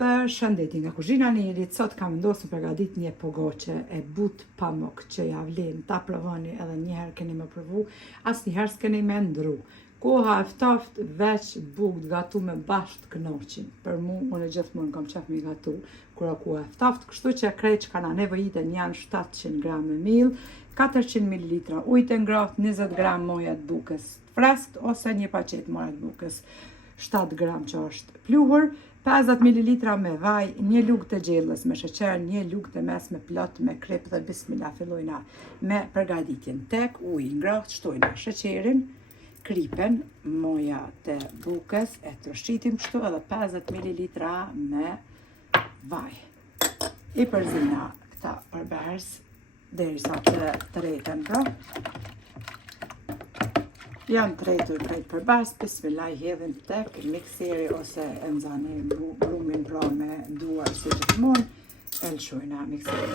Përshëndetje nga kuzhina Nerit, sot kam vendosur të përgatit një pogoqe e butë pamuk që ja vlen ta provoni edhe njëherë keni më provu, asnjëherë s'keni me ndru. Koha e ftoftë veç bukë të gatu me bashkë kënoqin. Për mu, unë gjithmonë kam qef me gatu kura koha e ftoftë, kështu që krejt që kana nevojiten janë 700 gram me mill, 400 ml ujë të ngrohtë, 20 gram moja të bukës freskët ose një paqet moja të bukës 7 gram që është pluhur, 50 ml me vaj, një lugë të gjellës me sheqer, një lugë të mesme plot me krip dhe bismillah fillojna me përgatitjen. Tek uji ngrohtë shtojna sheqerin, kripen, moja të bukës, e troshitim kështu edhe 50 ml me vaj. I përzina këta përbërës derisa të tëreten pra. Janë tretur krejt përbas, bismillah i hedhin tek mikseri ose e nxani brumin pra me duar si gjithmonë, e lëshojna mikserin.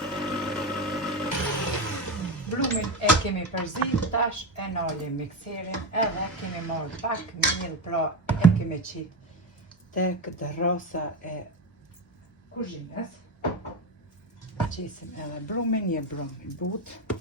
Brumin e kemi përzit, tash e nalim mikserin edhe kemi marrë pak miell pra e kemi qit tek terrasa e kuzhinës. Qisim edhe brumin, një brum i butë.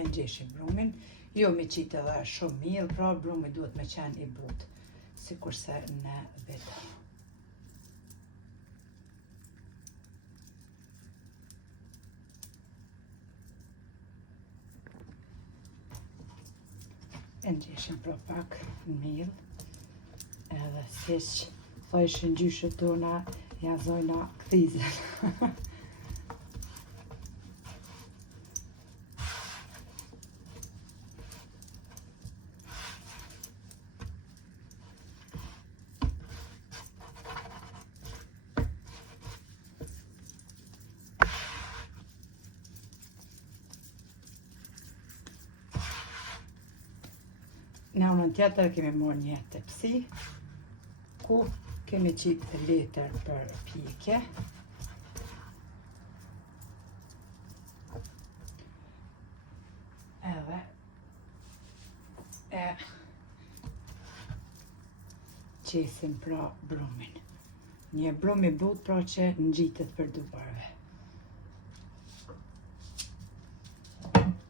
E ngjeshim brumin, jo me qitë edhe shumë miell, pra brumi duhet me qenë i butë, sikurse në vetë. E ngjeshim pra pak miell, edhe siç thojshin gjyshet tona, ja zojna kthizën. Në anën tjetër kemi marrë një tepsi, ku kemi qitë letër për pjekje. Edhe e qesim pra brumin. Një brum i butë pra që ngjitet për duarve.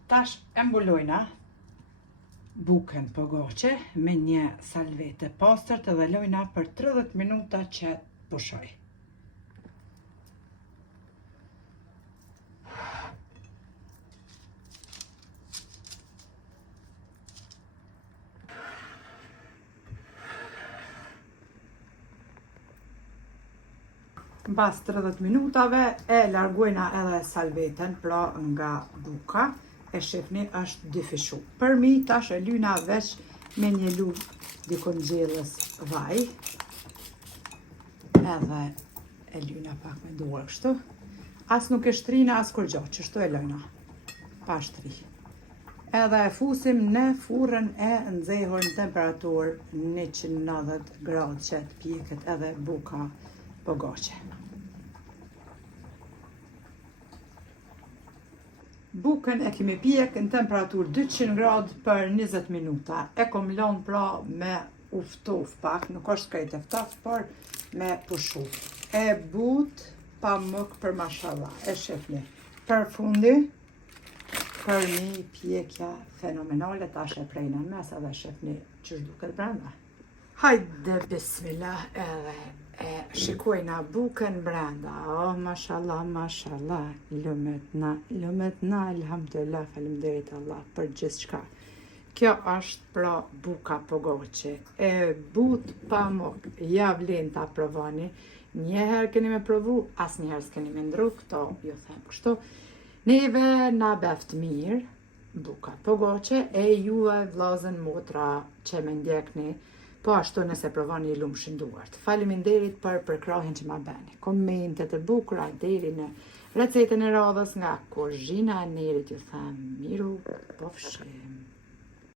Tash e mbulojna bukën pogoqe me një salvete pastërt edhe lojna për 30 minuta që pushoj. Mbas 30 minutave e largojna edhe salveten pra nga buka. E shifni është dyfishu. Për mi tash e lyna veç me një lugë dikon gjellës vaj. Edhe e lyna pak me duar kështu. As nuk e shtrina as kur gjatë, që shtu e lojna. Pa shtri. Edhe e fusim në furrën e nxehur në temperaturë 190 gradë që të pjeket edhe buka pogoqe. Bukën e kemi pjek në temperaturë 200 gradë për 20 minuta. E kom lënë pra me uftof pak, nuk është krejt e ftoftë, por me pushu. E butë pamuk për mashallah. E shifni. Për fundi, për një pjekja fenomenale, tash e prejnë në mes edhe shifni që duket brenda. Hajde bismillah edhe e shikojna bukën brenda. Oh, mashallah, mashallah, lumetna, alhamdulillah, faleminderit Allah për gjithçka. Kjo është pra buka pogoqe, e butë pamuk, ja vlen ta provoni. Njëherë keni me provu, asnjëherë s'keni me ndru, këto ju them kështu. Neve na beft mirë, buka pogoqe, e juve vllazën motra që me ndjekni, po ashtu nëse provoni i lumshin duart. Faleminderit për përkrahin që ma beni. Komentet e bukura deri në recetën e radhës nga kuzhina e Nerit, ju them miru, po fshim.